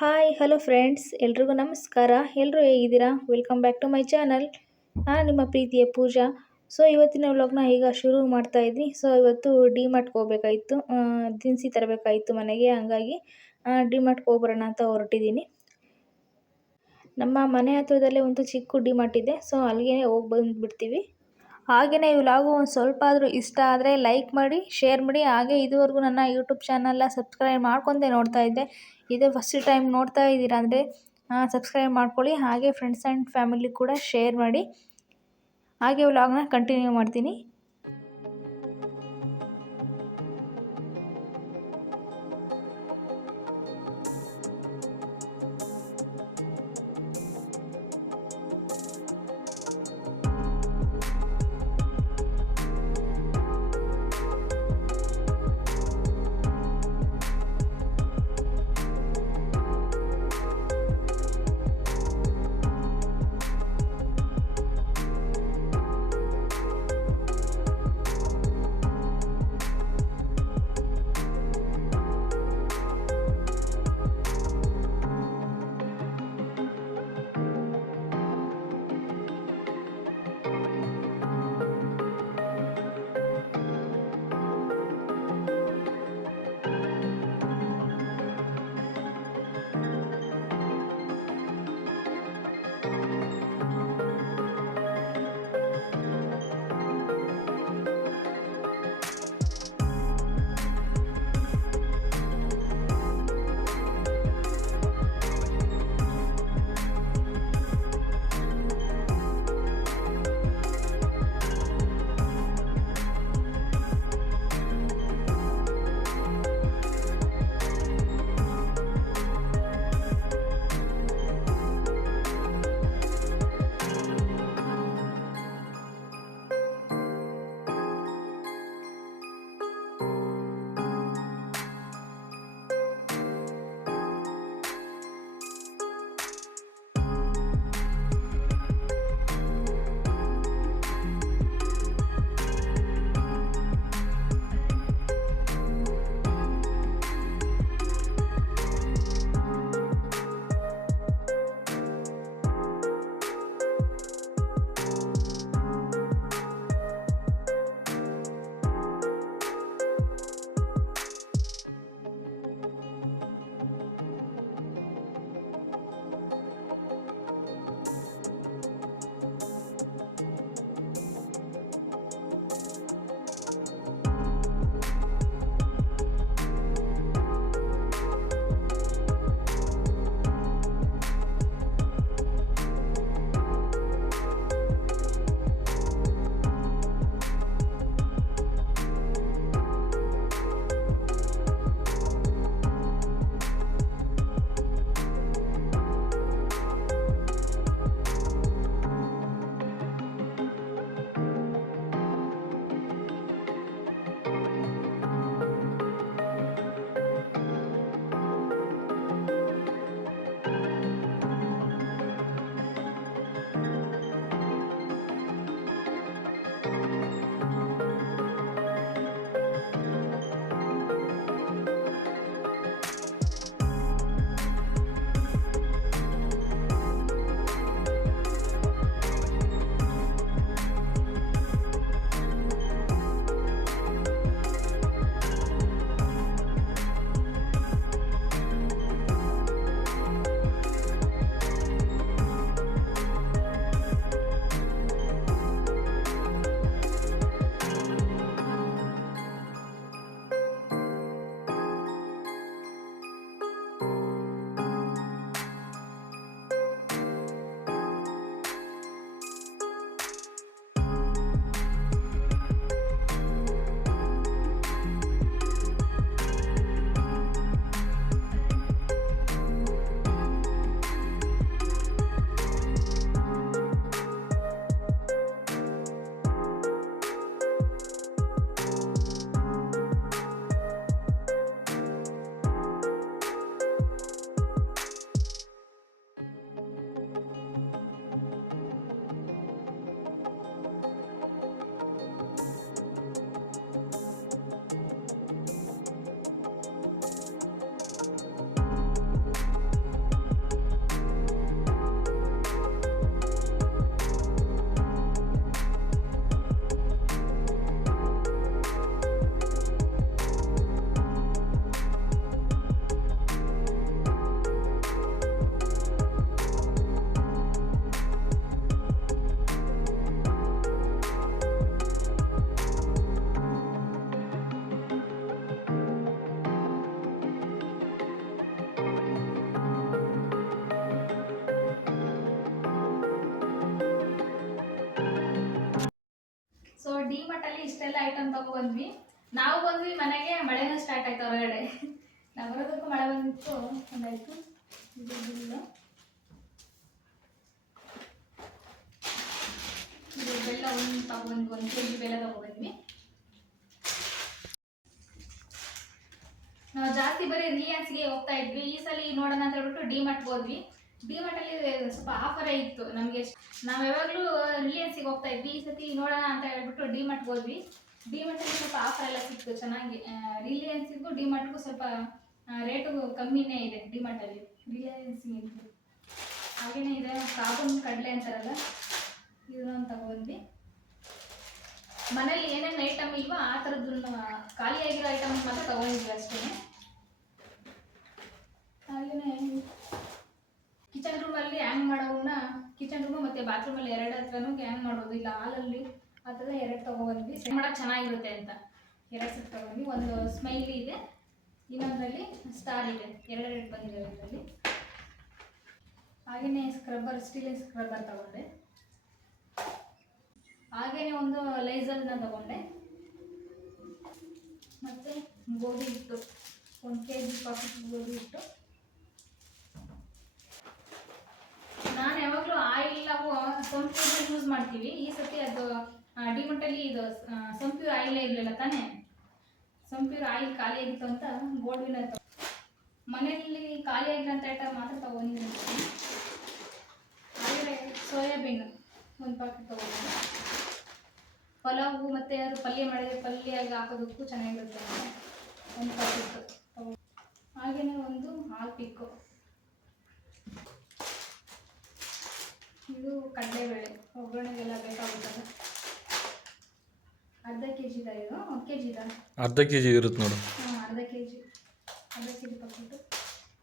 Hi hello friends ಎಲ್ರಿಗೂ ನಮಸ್ಕಾರ. ಎಲ್ಲರೂ ಹೇಗಿದ್ದೀರಾ? Welcome back to my channel. ನಾನು ನಿಮ್ಮ ಪ್ರೀತಿಯ ಪೂಜಾ. ಸೊ ಇವತ್ತಿನ ವ್ಲಾಗ್ನ ಈಗ ಶುರು ಮಾಡ್ತಾ ಇದ್ದೀನಿ. ಸೊ ಇವತ್ತು ಡಿಮಾರ್ಟ್ಗೆ ಹೋಗ್ಬೇಕಾಯಿತು, ದಿನಸಿ ತರಬೇಕಾಯಿತು ಮನೆಗೆ. ಹಂಗಾಗಿ ಡಿಮಾರ್ಟ್ಗೆ ಹೋಗ್ಬರೋಣ ಅಂತ ಹೊರಟಿದ್ದೀನಿ. ನಮ್ಮ ಮನೆ ಹತ್ರದಲ್ಲೇ ಒಂದು ಚಿಕ್ಕ ಡಿಮಾರ್ಟ್ ಇದೆ. ಸೊ ಅಲ್ಲಿಗೆ ಹೋಗಿ ಬಂದುಬಿಡ್ತೀವಿ. ಹಾಗೆಯೇ ಈ ವ್ಲಾಗು ಒಂದು ಸ್ವಲ್ಪ ಆದರೂ ಇಷ್ಟ ಆದರೆ ಲೈಕ್ ಮಾಡಿ, ಶೇರ್ ಮಾಡಿ. ಹಾಗೆ ಇದುವರೆಗೂ ನನ್ನ ಯೂಟ್ಯೂಬ್ ಚಾನಲ್ನ ಸಬ್ಸ್ಕ್ರೈಬ್ ಮಾಡ್ಕೊಂಡೆ ನೋಡ್ತಾ ಇದ್ದೆ. ಇದೇ ಫಸ್ಟ್ ಟೈಮ್ ನೋಡ್ತಾ ಇದ್ದೀರಾ ಅಂದರೆ ಸಬ್ಸ್ಕ್ರೈಬ್ ಮಾಡ್ಕೊಳ್ಳಿ. ಹಾಗೆ ಫ್ರೆಂಡ್ಸ್ ಆ್ಯಂಡ್ ಫ್ಯಾಮಿಲಿ ಕೂಡ ಶೇರ್ ಮಾಡಿ. ಹಾಗೆ ವ್ಲಾಗ್ನ ಕಂಟಿನ್ಯೂ ಮಾಡ್ತೀನಿ. ಇಷ್ಟೆಲ್ಲ ಐಟಮ್ ತಗೊಬಂದ್ವಿ. ನಾವು ಬಂದ್ವಿ ಮನೆಗೆ, ಮಳೆನೂ ಸ್ಟಾರ್ಟ್ ಆಯ್ತು ಹೊರಗಡೆ. ನಾವು ಬರೋದಕ್ಕೂ ಮಳೆ ಬಂದಿತ್ತು. ಒಂದಾಯ್ತು ಇದು ಬೆಲ್ಲ ಒಂದು ತಗೊಂಡ್ವಿ, 1 kg ಬೆಲ್ಲ ತಗೊಬಂದ್ವಿ. ನಾವು ಜಾಸ್ತಿ ಬರೀ ರಿಲಯನ್ಸ್ಗೆ ಹೋಗ್ತಾ ಇದ್ವಿ. ಈ ಸಲ ನೋಡೋಣ ಅಂತ ಹೇಳ್ಬಿಟ್ಟು ಡಿಮಾರ್ಟ್ಗೆ ಹೋದ್ವಿ. ಡಿಮಾರ್ಟಲ್ಲಿ ಸ್ವಲ್ಪ ಆಫರೇ ಇತ್ತು ನಮಗೆ. ನಾವು ಯಾವಾಗಲೂ ರಿಲಯನ್ಸ್ಗೆ ಹೋಗ್ತಾ ಇದ್ವಿ. ಈ ಸತಿ ನೋಡೋಣ ಅಂತ ಹೇಳ್ಬಿಟ್ಟು ಡಿಮಾರ್ಟ್ಗೆ ಹೋದ್ವಿ. ಡಿಮಾರ್ಟಲ್ಲಿ ಸ್ವಲ್ಪ ಆಫರ್ ಎಲ್ಲ ಸಿಕ್ತು ಚೆನ್ನಾಗಿ. ರಿಲಯನ್ಸಿಗೂ ಡಿಮಾರ್ಟ್ಗೂ ಸ್ವಲ್ಪ ರೇಟು ಕಮ್ಮಿನೇ ಇದೆ ಡಿಮಾರ್ಟಲ್ಲಿ ರಿಲಯನ್ಸ್ಗೆ. ಹಾಗೇನೇ ಇದೆ ಸಾಬೂನು ಕಡಲೆ ಅಂತಾರಲ್ಲ, ಇದನ್ನು ತಗೊಂಡ್ವಿ. ಮನೇಲಿ ಏನೇನು ಐಟಮ್ ಇಲ್ವೋ ಆ ಥರದ್ದನ್ನು ಖಾಲಿಯಾಗಿರೋ ಐಟಮ್ ಮಾತ್ರ ತಗೊಂಡಿದ್ವಿ ಅಷ್ಟೇ. ಹಾಗೆಯೇ ಕಿಚನ್ ರೂಮಲ್ಲಿ ಹ್ಯಾಂಗ್ ಮಾಡೋವನ್ನ, ಕಿಚನ್ ರೂಮು ಮತ್ತು ಬಾತ್ರೂಮಲ್ಲಿ 2 ಹತ್ರನೂ ಹ್ಯಾಂಗ್ ಮಾಡೋದು, ಇಲ್ಲ ಹಾಲಲ್ಲಿ ಆ ಥರ 2 ತೊಗೊಬಂದ್ವಿ. ಸೆಟ್ ಮಾಡೋಕ್ಕೆ ಚೆನ್ನಾಗಿರುತ್ತೆ ಅಂತ 2 ಸೆಟ್ ತೊಗೊಂಡ್ವಿ. ಒಂದು ಸ್ಮೈಲಿ ಇದೆ, ಇನ್ನೊಂದರಲ್ಲಿ ಸ್ಟಾರ್ ಇದೆ. 2 ಬಂದಿದ್ದಾವೆ ಇದರಲ್ಲಿ. ಹಾಗೆಯೇ ಸ್ಕ್ರಬ್ಬರ್, ಸ್ಟೀಲಿನ ಸ್ಕ್ರಬ್ಬರ್ ತಗೊಂಡೆ. ಹಾಗೆಯೇ ಒಂದು ಲೈಸಲ್ನ ತಗೊಂಡೆ. ಮತ್ತು ಗೋಧಿ ಹಿಟ್ಟು, 1 kg ಪಾಕೆಟ್ ಗೋಧಿ ಹಿಟ್ಟು. ನಾನು ಯಾವಾಗಲೂ ಆಯಿಲ್ ನಾವು ಸಂಪ್ಯೂರ್ ಯೂಸ್ ಮಾಡ್ತೀವಿ. ಈ ಸತಿ ಅದು ಡಿಮಾರ್ಟಲ್ಲಿ ಇದು ಸಂಪ್ಯೂರ್ ಆಯಿಲೇ ಇರಲಿಲ್ಲ ತಾನೇ. ಸಂಪ್ಯೂರ್ ಆಯಿಲ್ ಖಾಲಿ ಆಗಿತ್ತು ಅಂತ ಗೋಲ್ಡ್ ವಿನ್ನರ್ ಮನೆಯಲ್ಲಿ ಖಾಲಿ ಆಗಿರೋಂಥ ಐಟಮ್ ಮಾತ್ರ ತಗೊಂಡಿದ್ದೀನಿ. ಹಾಗೆ ಸೋಯಾಬೀನ್ 1 ಪಾಕೆಟ್ ತಗೊಂಡಿದ್ದೆ. ಪಲಾವು ಮತ್ತು ಅದು ಪಲ್ಯಗೆ ಹಾಕೋದಕ್ಕೂ ಚೆನ್ನಾಗಿರುತ್ತೆ ಅಂತ 1 ಪಾಕೆಟ್ ತಗೊಂಡು. ಹಾಗೆಯೇ ಒಂದು ಹಾಲ್ಪಿಕ್ಕು, ಇದು ಕಡಲೆಬೇಳೆ ಒಗ್ಗರಣೆಗೆಲ್ಲ ಬೇಕಾಗುತ್ತಲ್ಲ. ಅರ್ಧ kg ಇದು, 1 kg ಅರ್ಧ kg ಇರುತ್ತೆ ನೋಡು. ಅರ್ಧ kg ಪಾಕೆಟು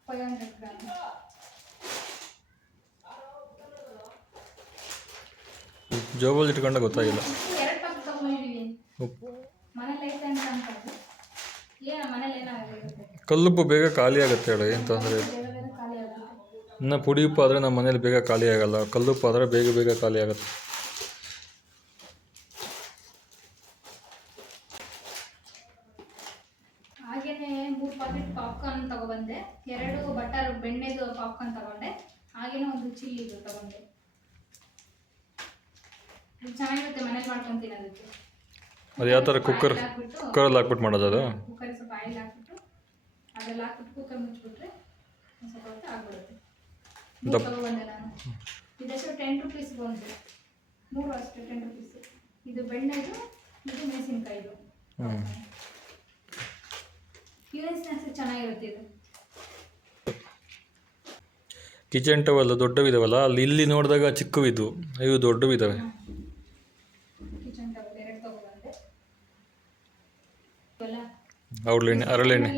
500 ಗ್ರಾಮ್. ಜೋಬಲ್ಲಿ ಇಟ್ಕೊಂಡ ಗೊತ್ತಾಗಿಲ್ಲ. 2 ಪಾಕೆಟ್ ತಗೊಂಡಿದ್ದೀವಿ. ಮನೇಲಿ ಐತೆ ಅಂತ ಅನ್ಕೊಂಡು ಮನೇಲಿ ಏನಾಗುತ್ತೆ, ಕಲ್ಲುಪ್ಪು ಬೇಗ ಖಾಲಿ ಆಗುತ್ತೆ ಹೇಳು, ಏನು ತೊಂದರೆ ಇಲ್ಲ. ಖಾಲಿ ಆಗುತ್ತೆ. ಇನ್ನು ಪುಡಿ ಉಪ್ಪು ಆದರೆ ನಮ್ಮ ಮನೇಲಿ ಬೇಗ ಖಾಲಿ ಆಗಲ್ಲ. ಕಲ್ಲುಪ್ಪು ಆದರೆ ಬೇಗ ಖಾಲಿ ಆಗುತ್ತೆ. ಹಾಗೆಯೇ 3 ಪಾಕೆಟ್ ಪಾಪ್ಕಾರ್ನ್ ತಗೊಬಂದೆ. 2 ಬಟರ್ ಬೆಣ್ಣೆದು ಪಾಪ್ಕಾರ್ನ್ ತಗೊಂಡೆ. ಹಾಗೆಯೇ ಒಂದು ಚಿಲ್ಲಿದು ತಗೊಂಡೆ. ಚೆನ್ನಾಗಿರುತ್ತೆ, ಮನೇಲಿ ಮಾಡ್ಕೊಂಡು ತಿನ್ನೋದಕ್ಕೆ. ಅದು ಯಾವ ಥರ ಕುಕ್ಕರಲ್ಲಿ ಹಾಕ್ಬಿಟ್ಟು ಮಾಡೋದು? ಅದು ಕುಕ್ಕರ್ ಸ್ವಲ್ಪ ಆಯಿಲ್ ಹಾಕ್ಬಿಟ್ಟು ಅದೆಲ್ಲ ಹಾಕ್ಬಿಟ್ಟು ಕುಕ್ಕರ್ ಮುಚ್ಚಿಬಿಟ್ರೆ ಒಂದು ಸ್ವಲ್ಪ ಹೊತ್ತು ಆಗ್ಬಿಡುತ್ತೆ. ತಗೊಬಂದೆ ನಾನು. ಇದಷ್ಟು 10 ರೂಪೀಸ್ ಬಂತು. 3 ಅಷ್ಟೇ 10 ರೂಪೀಸ್. ಇದು ಬೆಣ್ಣೆದು, ಇದು ಮೆಣಸಿನ್ಕಾಯಿದು. ಈವ್ನಿಂಗ್ ಸ್ನ್ಯಾಕ್ಸ್ ಚೆನ್ನಾಗಿರುತ್ತೆ ಇದು. ಕಿಚನ್ ಟವಲ್ ದೊಡ್ಡವಿದಾವಲ್ಲ, ಅಲ್ಲಿ ಇಲ್ಲಿ ನೋಡಿದಾಗ ಚಿಕ್ಕವಿದ್ವು, ಇವು ದೊಡ್ಡವಿದ್ದಾವೆ. Kitchen towel 2 ತಗೊಬಂದೆ. ಹರಳೆಣ್ಣೆ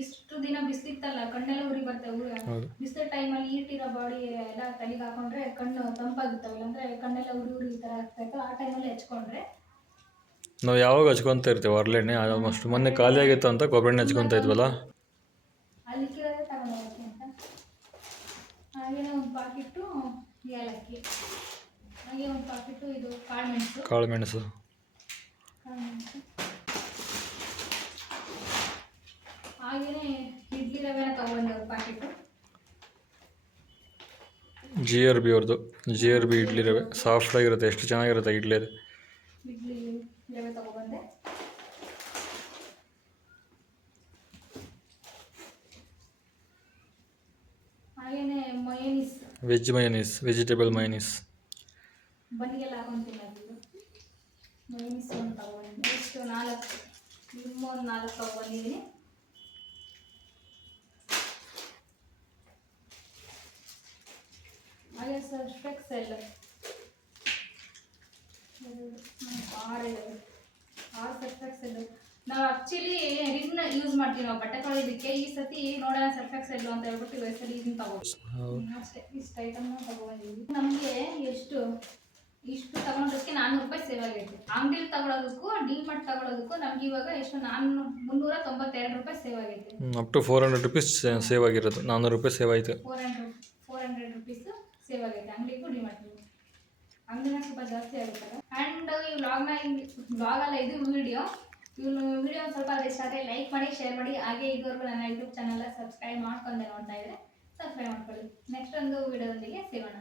ಇಷ್ಟು ದಿನ ಬಿಸಿಲಿತ್ತಲ್ಲ, ಕಣ್ಣೆಲ್ಲ ಉರಿ ಬರ್ತವೆ. ಬಿಸಿಲು ಟೈಮಲ್ಲಿ ಈಟಿರೋ ಬಾಡಿ ಎಲ್ಲ ತಲೆಗೆ ಹಾಕೊಂಡ್ರೆ ಕಣ್ಣು ತಂಪಾಗುತ್ತವೆ. ಅಂದರೆ ಕಣ್ಣೆಲ್ಲ ಉರಿ ಈ ಥರ ಆಗ್ತಾಯಿತ್ತು. ಆ ಟೈಮಲ್ಲಿ ಹಚ್ಕೊಂಡ್ರೆ ನಾವು ಯಾವಾಗ ಹಚ್ಕೊತಾ ಇರ್ತೀವಿ ಹರಳೆಣ್ಣೆ. ಆಲ್ಮೋಸ್ಟ್ ಮೊನ್ನೆ ಖಾಲಿ ಆಗಿತ್ತು ಅಂತ ಕೊಬ್ಬರಿ ಎಣ್ಣೆ ಹಚ್ಕೊತಾ ಇದ್ವಲ್ಲ, ಅಲ್ಲಿಕ್ಕಿರೋದೇ ತಗೊಂಡೋಗಕ್ಕೆ ಅಂತ. ಹಾಗೆಯೇ 1 ಪಾಕೆಟು ಏಲಕ್ಕಿ, ಹಾಗೆ 1 ಪಾಕೆಟು ಇದು ಕಾಳು ಮೆಣಸು. ಹಾಗೆಯೇ ಇಡ್ಲಿ ರವೆನ ತಗೊಂಡೆ 1 ಪಾಕೆಟು. GRB ಅವ್ರದ್ದು, GRB ಇಡ್ಲಿ ರವೆ ಸಾಫ್ಟಾಗಿರುತ್ತೆ, ಎಷ್ಟು ಚೆನ್ನಾಗಿರುತ್ತೆ ಇಡ್ಲಿ ರವೆ ತಗೊಬಂದೆ. ಹಾಗೆಯೇ mayonnaise, veg mayonnaise, vegetable mayonnaise. ಬನ್ನಿಗೆಲ್ಲ ಹಾಕೊಂಡು ತಿನ್ನೋದು. ಮಯೋನೀಸ್ 1 ತಗೊಂಡೆ. ಎಷ್ಟು 4 ತಗೊಂಡಿದ್ದೀನಿ. ಹಾಗೆ ಸರ್ಫ್ ಎಕ್ಸೆಲ್ 6 ಸರ್ಫ್ ಎಕ್ಸೆಲ್. ನಾವು ಆ್ಯಕ್ಚುಲಿ ರಿನ್ ಯೂಸ್ ಮಾಡ್ತೀವಿ ನಾವು ಬಟ್ಟೆ ತೊಳೆಯೋದಕ್ಕೆ. ಈ ಸತಿ ನೋಡೋಣ ಸರ್ಫ್ ಎಕ್ಸೆಲ್ ಅಂತ ಹೇಳ್ಬಿಟ್ಟು ಈ ಸಲ ಇದನ್ನು ತಗೊಂಡು ಅಷ್ಟೇ. ಇಷ್ಟು ಐಟಮ್ನ ತಗೊಂಡಿದ್ದೀವಿ. ನಮಗೆ ಇಷ್ಟು ತಗೊಂಡೋದಕ್ಕೆ 400 ರೂಪಾಯಿ ಸೇವ್ ಆಗೈತೆ. ಅಂಗಡಿಲಿ ತಗೊಳ್ಳೋದಕ್ಕೂ ಡಿಮಾರ್ಟ್ ತಗೊಳ್ಳೋದಕ್ಕೂ ನಮ್ಗೆ ಇವಾಗ ಎಷ್ಟು 392 ರೂಪಾಯಿ ಸೇವ್ ಆಗೈತೆ. ಅಪ್ ಟು 400 ರೂಪೀಸ್ ಸೇವ್ ಆಗಿರೋದು. 400 ರೂಪಾಯಿ ಸೇವ್ ಆಯಿತು. 400 ರೂಪೀಸ್ ಸೇವ್ ಆಗೈತೆ ಅಂಗಡಿಗೂ ಡಿಮಾರ್ಟ್ಗೂ. ಅಂಗಡಿನ ಸ್ವಲ್ಪ ಜಾಸ್ತಿ ಆಗುತ್ತಲ್ಲ. ಆ್ಯಂಡ್ ಈ ವ್ಲಾಗಲ್ಲ ಇದು ವಿಡಿಯೋ ಸ್ವಲ್ಪ ಇಷ್ಟ ಆದರೆ ಲೈಕ್ ಮಾಡಿ, ಶೇರ್ ಮಾಡಿ. ಹಾಗೆ ಇದುವರೆಗೂ ನನ್ನ ಯೂಟ್ಯೂಬ್ ಚಾನಲ್ ಸಬ್ಸ್ಕ್ರೈಬ್ ಮಾಡ್ಕೊಂಡೆ ನೋಡ್ತಾ ಇದ್ದರೆ ಸಬ್ಸ್ಕ್ರೈಬ್ ಮಾಡ್ಕೊಳ್ಳಿ. ನೆಕ್ಸ್ಟ್ ಒಂದು ವಿಡಿಯೋದೊಂದಿಗೆ ಸಿಗೋಣ.